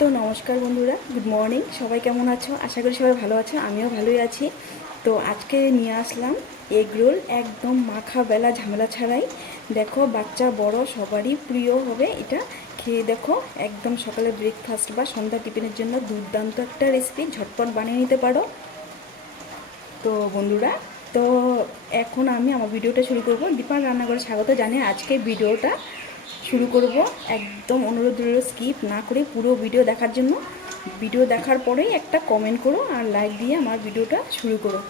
তো নমস্কার বন্ধুরা গুড মর্নিং সবাই কেমন আছো? আশা করি সবাই ভালো আছো, আমিও ভালোই আছি। তো আজকে নিয়ে আসলাম এগ রোল একদম মাখা বেলা ঝামেলা ছাড়াই। দেখো, বাচ্চা বড়, সবারই প্রিয় হবে এটা। খেয়ে দেখো, একদম সকালে ব্রেকফাস্ট বা সন্ধ্যা টিফিনের জন্য দুর্দান্ত একটা রেসিপি ঝটপট বানিয়ে নিতে পারো। তো বন্ধুরা, তো এখন আমি আমার ভিডিওটা শুরু করব। দীপার রান্নাঘরে স্বাগত জানিয়ে আজকে ভিডিওটা শুরু করব। একদম অনুরোধ রইল স্কিপ না করে পুরো ভিডিও দেখার জন্য। ভিডিও দেখার পরেই একটা কমেন্ট করো আর লাইক দিয়ে আমার ভিডিওটা শুরু করো।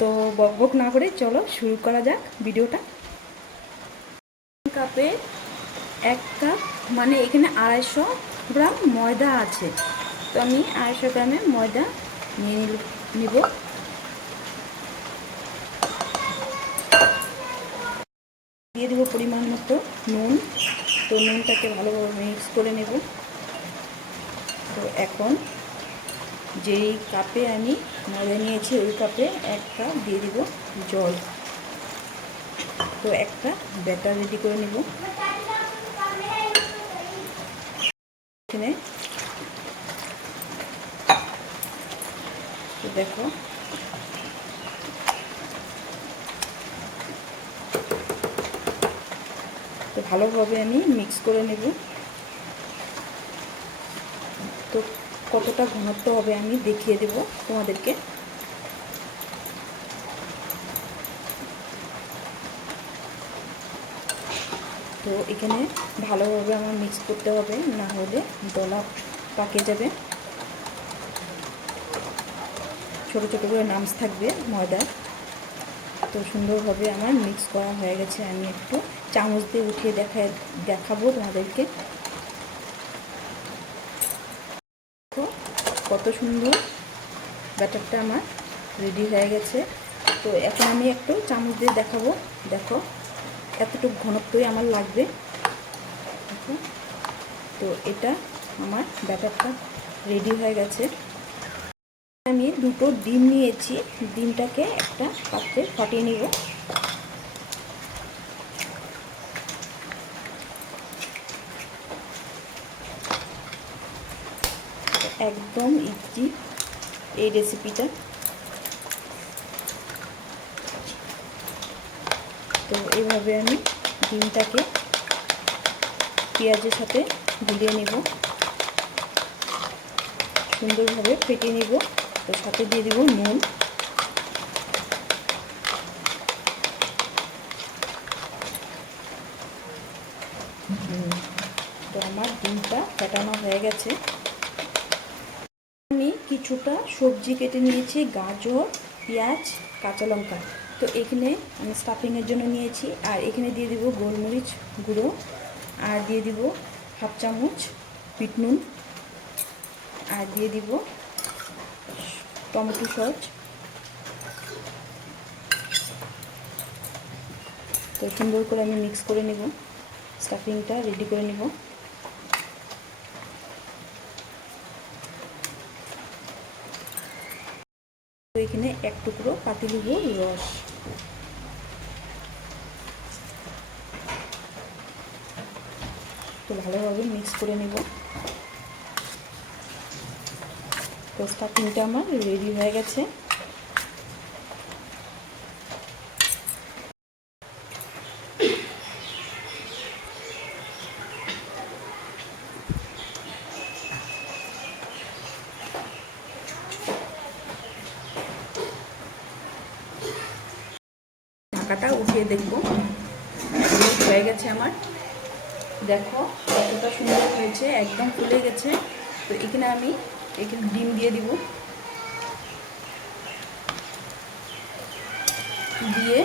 তো বক বক না করে চলো শুরু করা যাক ভিডিওটা কাপে এক কাপ মানে এখানে আড়াইশো গ্রাম ময়দা আছে। তো আমি আড়াইশো গ্রামের ময়দা নিয়ে নিব। দিয়ে দেবো পরিমাণ মতো নুন। তো নুনটাকে ভালোভাবে মিক্স করে নেব। তো এখন যেই কাপে আমি ময়দা নিয়েছি, ওই কাপে এক কাপ দিয়ে দিব জল। তো একটা ব্যাটার রেডি করে নেব। এখানে দেখো ভালোভাবে আমি মিক্স করে নেব। তো কতটা ঘনত্ব হবে আমি দেখিয়ে দেব তোমাদেরকে। তো এখানে ভালোভাবে আমার মিক্স করতে হবে, না হলে দলা পাকে যাবে। ছোট ছোট করে নামস থাকবে ময়দার। তো সুন্দরভাবে আমার মিক্স করা হয়ে গেছে। আমি একটু চামচ দিয়ে উঠিয়ে দেখা, দেখাবো তোমাদেরকে। কত সুন্দর ব্যাটারটা আমার রেডি হয়ে গেছে। তো এখন আমি একটু চামচ দিয়ে দেখাবো। দেখো এতটুকু ঘনত্বই আমার লাগবে। তো এটা আমার ব্যাটারটা রেডি হয়ে গেছে। আমি দুটো ডিম নিয়েছি। ডিমটাকে একটা পাত্রে ফাটিয়ে নিব। একদম ইজি এই রেসিপিটা তো এইভাবে আমি ডিমটাকে পেঁয়াজের সাথে গুলিয়ে নেব। সুন্দরভাবে ফেটে নেব। তো সাথে দিয়ে দেবো নুন। তো আমার ডিমটা ফেটানো হয়ে গেছে। কিছুটা সবজি কেটে নিয়েছি, গাজর, পেঁয়াজ, কাঁচা লঙ্কা। তো এখানে আমি স্টাফিংয়ের জন্য নিয়েছি। আর এখানে দিয়ে দিব গোলমরিচ গুঁড়ো। আর দিয়ে দিব হাফ চামচ বিট নুন। আর দিয়ে দিব টমেটো সস। তো সুন্দর করে আমি মিক্স করে নেব। স্টাফিংটা রেডি করে নেব। এখানে এক টুকরো পাতিলেবুর রস তো ভালোভাবে মিক্স করে নেব। তো কিন্তু আমার রেডি হয়ে গেছে। ঢাকাটা উঠিয়ে দেখব। হয়ে গেছে আমার। দেখো, কতটা সুন্দর হয়েছে, একদম ফুলে গেছে। তো এখানে আমি এখানে ডিম দিয়ে দিব। দিয়ে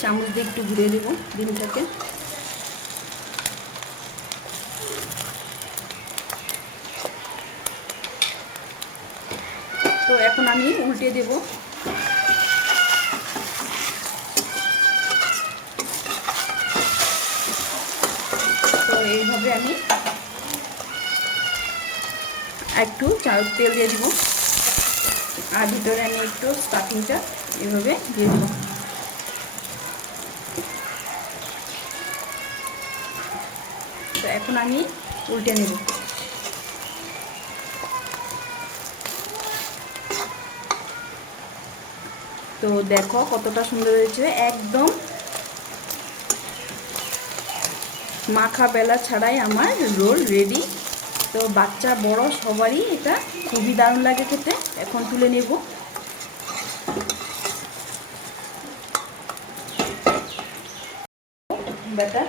চামচ দিয়ে একটু ঘুরে দেব ডিমটাকে। তো এখন আমি উল্টে দেবো। আমি একটু চাল তেল দিয়ে দিব। আর ভিতরে আমি একটু স্টাফিংটা এভাবে দিয়ে দেবো। তো এখন আমি উল্টে নেব। তো দেখো কতটা সুন্দর হয়েছে। একদম মাখা বেলা ছাড়াই আমার রোল রেডি। তো বাচ্চা, বড়, সবারই এটা খুবই দারুণ লাগে খেতে। এখন তুলে নেব। ব্যাটার।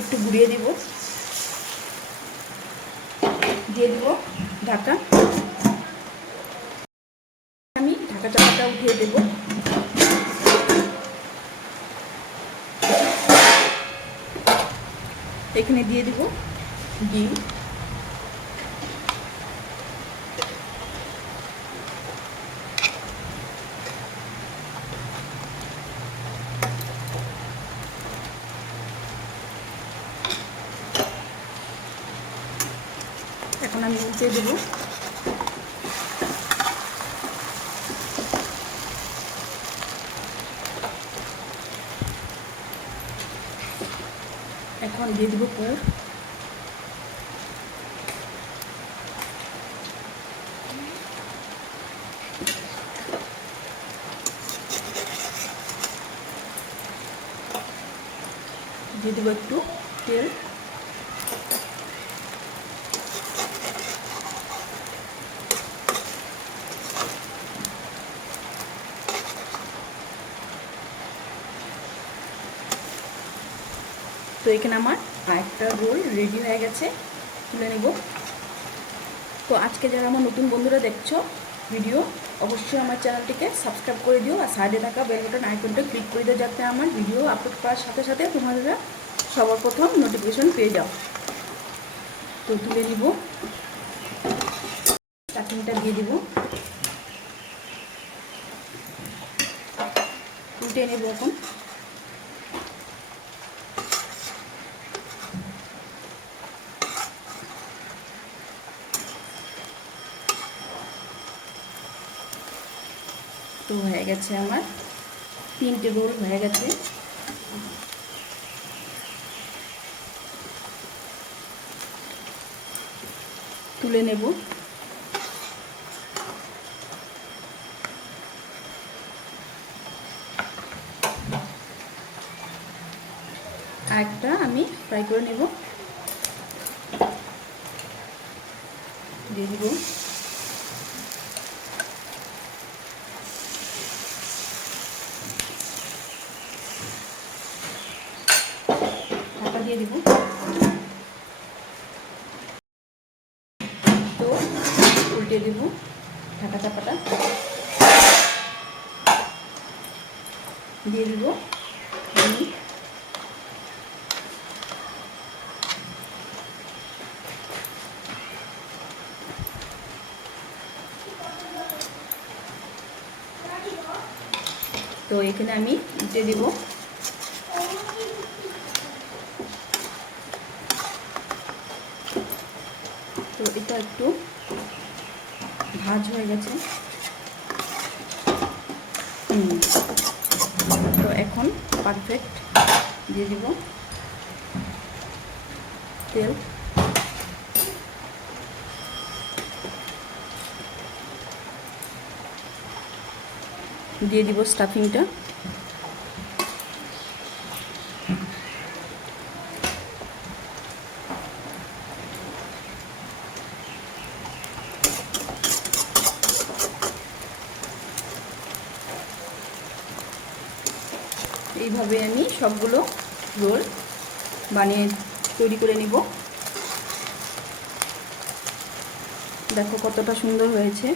একটু গুঁড়িয়ে দিব। দিয়ে দিব ঢাকা। আমি ঢাকা চাপাটা উঠিয়ে দেব। এখানে দিয়ে দিব ডিম এখন আমি উঠে দেবো। এখন দিয়ে দেবো পুর দিয়ে দেবো একটু তেল এখানে আমার আরেকটা রোল রেডি হয়ে গেছে। তুলে নেব। তো আজকে যারা আমার নতুন বন্ধুরা দেখছ ভিডিও অবশ্যই আমার চ্যানেলটিকে সাবস্ক্রাইব করে দিও আর সাইডে থাকা বেল বাটন আইকনটা ক্লিক করে দিও যাতে আমার ভিডিও আপলোড করার সাথে সাথে তোমরা সবার প্রথম নোটিফিকেশন পেয়ে যাও। তো তুলে নিব। চাটনিটা দিয়ে দিব। উল্টে নেব এখন তো হয়ে গেছে আমার। তিনটে রোল হয়ে গেছে। তুলে নেব। আরেকটা আমি ফ্রাই করে নেব। দিয়ে দিব ঢাকা দিয়ে দিব তো উল্টে দিব ঢাকা চাপাটা। দিয়ে দিব তো এখানে আমি উল্টে দিব তো এটা একটু ভাজ হয়ে গেছে। তো এখন পারফেক্ট দিয়ে দিব তেল। দিয়ে দিব স্টাফিংটা এইভাবে আমি সবগুলো রোল বানিয়ে তৈরি করে নিব। দেখো কতটা সুন্দর হয়েছে।